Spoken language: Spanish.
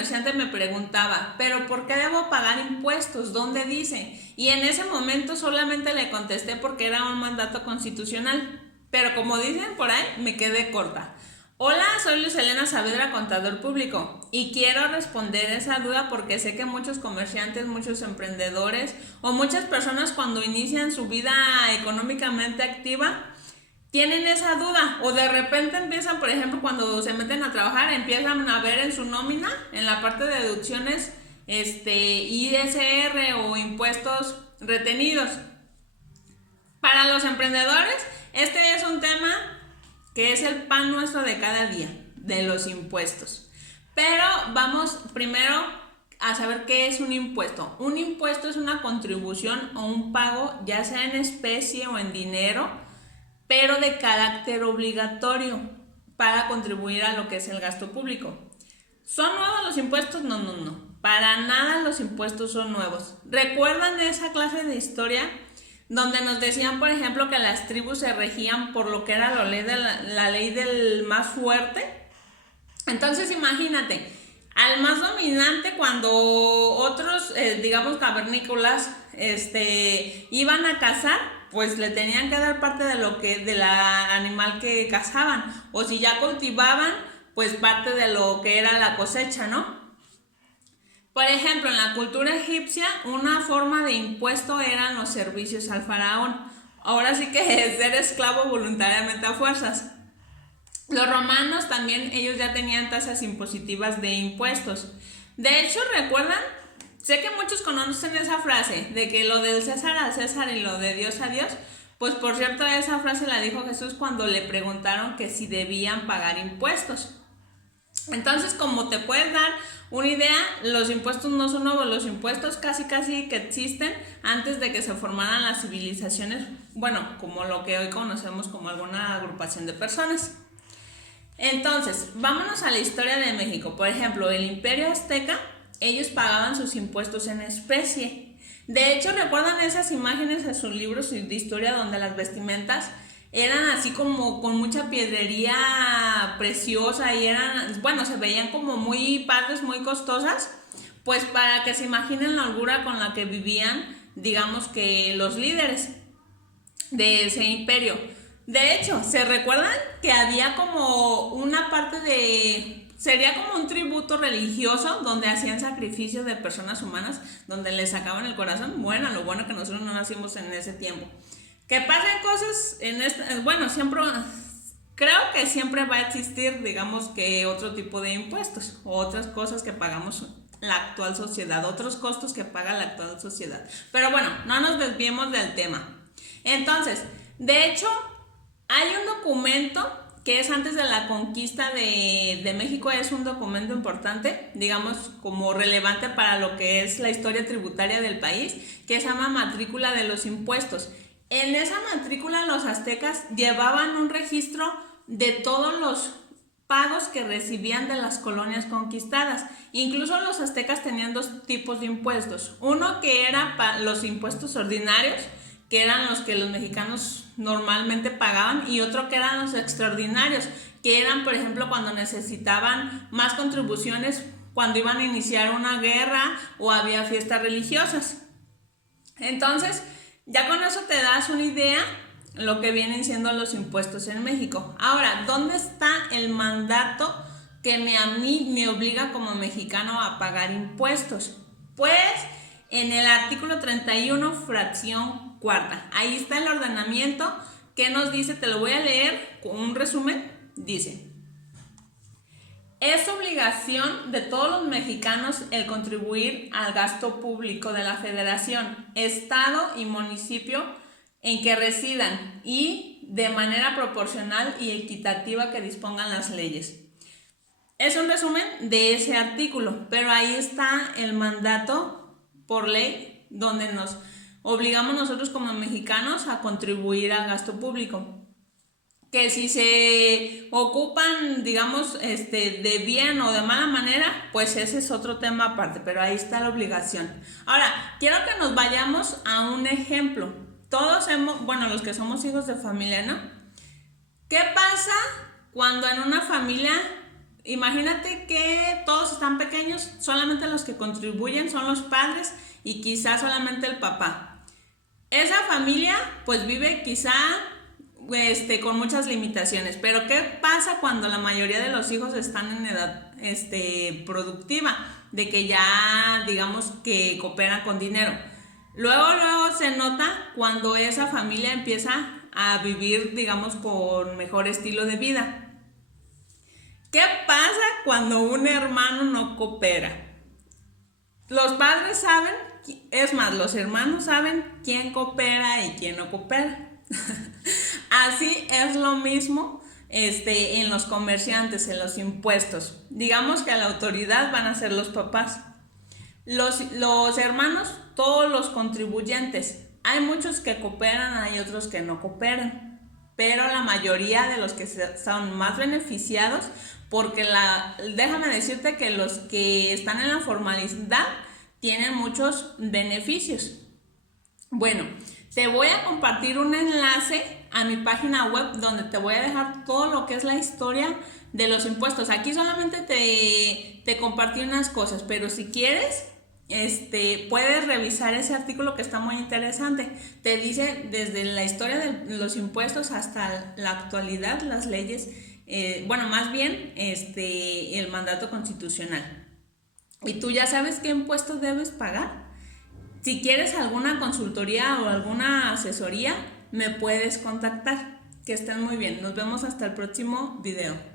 comerciante me preguntaba, ¿pero por qué debo pagar impuestos? ¿Dónde dice? Y en ese momento solamente le contesté porque era un mandato constitucional. Pero como dicen por ahí, me quedé corta. Hola, soy Luz Elena Saavedra, contador público, y quiero responder esa duda porque sé que muchos comerciantes, muchos emprendedores o muchas personas cuando inician su vida económicamente activa tienen esa duda, o de repente empiezan, por ejemplo, cuando se meten a trabajar, empiezan a ver en su nómina, en la parte de deducciones, ISR o impuestos retenidos. Para los emprendedores, este es un tema que es el pan nuestro de cada día, de los impuestos. Pero vamos primero a saber qué es un impuesto. Un impuesto es una contribución o un pago, ya sea en especie o en dinero, pero de carácter obligatorio para contribuir a lo que es el gasto público. ¿Son nuevos los impuestos? No. Para nada los impuestos son nuevos. ¿Recuerdan esa clase de historia donde nos decían, por ejemplo, que las tribus se regían por lo que era la ley del más fuerte? Entonces imagínate, al más dominante, cuando otros, digamos, cavernícolas iban a cazar, pues le tenían que dar parte de la animal que cazaban, o si ya cultivaban, pues parte de lo que era la cosecha, ¿no? Por ejemplo, en la cultura egipcia, una forma de impuesto eran los servicios al faraón. Ahora sí que es ser esclavo voluntariamente a fuerzas. Los romanos también, ellos ya tenían tasas impositivas de impuestos. De hecho, ¿recuerdan? Sé que muchos conocen esa frase de que lo del César al César y lo de Dios a Dios. Pues por cierto, esa frase la dijo Jesús cuando le preguntaron que si debían pagar impuestos. Entonces, como te puedes dar una idea, los impuestos no son nuevos, los impuestos casi que existen antes de que se formaran las civilizaciones, bueno, como lo que hoy conocemos como alguna agrupación de personas. Entonces, vámonos a la historia de México. Por ejemplo, el Imperio Azteca, ellos pagaban sus impuestos en especie. De hecho, ¿recuerdan esas imágenes en sus libros de historia donde las vestimentas eran así como con mucha piedrería preciosa y eran, bueno, se veían como muy padres, muy costosas? Pues para que se imaginen la holgura con la que vivían, digamos que los líderes de ese imperio. De hecho, ¿se recuerdan que había como una parte sería como un tributo religioso donde hacían sacrificios de personas humanas, donde les sacaban el corazón? Bueno, lo bueno que nosotros no nacimos en ese tiempo. Que pasen cosas siempre, creo que siempre va a existir, digamos que otro tipo de impuestos, o otras cosas que pagamos la actual sociedad, otros costos que paga la actual sociedad. Pero bueno, no nos desviemos del tema. Entonces, de hecho, hay un documento que es antes de la conquista de México, es un documento importante, digamos, como relevante para lo que es la historia tributaria del país, que se llama Matrícula de los Impuestos. En esa matrícula los aztecas llevaban un registro de todos los pagos que recibían de las colonias conquistadas. Incluso los aztecas tenían dos tipos de impuestos. Uno que era los impuestos ordinarios, que eran los que los mexicanos normalmente pagaban, y otro que eran los extraordinarios, que eran, por ejemplo, cuando necesitaban más contribuciones, cuando iban a iniciar una guerra o había fiestas religiosas. Entonces, ya con eso te das una idea lo que vienen siendo los impuestos en México. Ahora, ¿dónde está el mandato que a mí me obliga como mexicano a pagar impuestos? Pues en el artículo 31, fracción cuarta. Ahí está el ordenamiento que nos dice, te lo voy a leer con un resumen. Dice: es obligación de todos los mexicanos el contribuir al gasto público de la Federación, Estado y municipio en que residan y de manera proporcional y equitativa que dispongan las leyes. Es un resumen de ese artículo, pero ahí está el mandato por ley donde nos obligamos nosotros como mexicanos a contribuir al gasto público. Que si se ocupan, digamos, de bien o de mala manera, pues ese es otro tema aparte, pero ahí está la obligación. Ahora, quiero que nos vayamos a un ejemplo. Todos los que somos hijos de familia, ¿no? ¿Qué pasa cuando en una familia imagínate que todos están pequeños, solamente los que contribuyen son los padres y quizás solamente el papá. Esa familia pues vive quizá con muchas limitaciones, pero ¿qué pasa cuando la mayoría de los hijos están en edad productiva? De que ya digamos que cooperan con dinero. Luego se nota cuando esa familia empieza a vivir, digamos, con mejor estilo de vida. ¿Qué pasa cuando un hermano no coopera? Los padres saben, es más, los hermanos saben quién coopera y quién no coopera. Así es lo mismo en los comerciantes, en los impuestos. Digamos que a la autoridad van a ser los papás. Los hermanos, todos los contribuyentes. Hay muchos que cooperan, hay otros que no cooperan. Pero la mayoría de los que son más beneficiados, porque déjame decirte que los que están en la formalidad tienen muchos beneficios. Bueno, te voy a compartir un enlace a mi página web donde te voy a dejar todo lo que es la historia de los impuestos. Aquí solamente te compartí unas cosas, pero si quieres, puedes revisar ese artículo que está muy interesante. Te dice desde la historia de los impuestos hasta la actualidad, las leyes, más bien el mandato constitucional. Y tú ya sabes qué impuestos debes pagar. Si quieres alguna consultoría o alguna asesoría, me puedes contactar. Que estén muy bien. Nos vemos hasta el próximo video.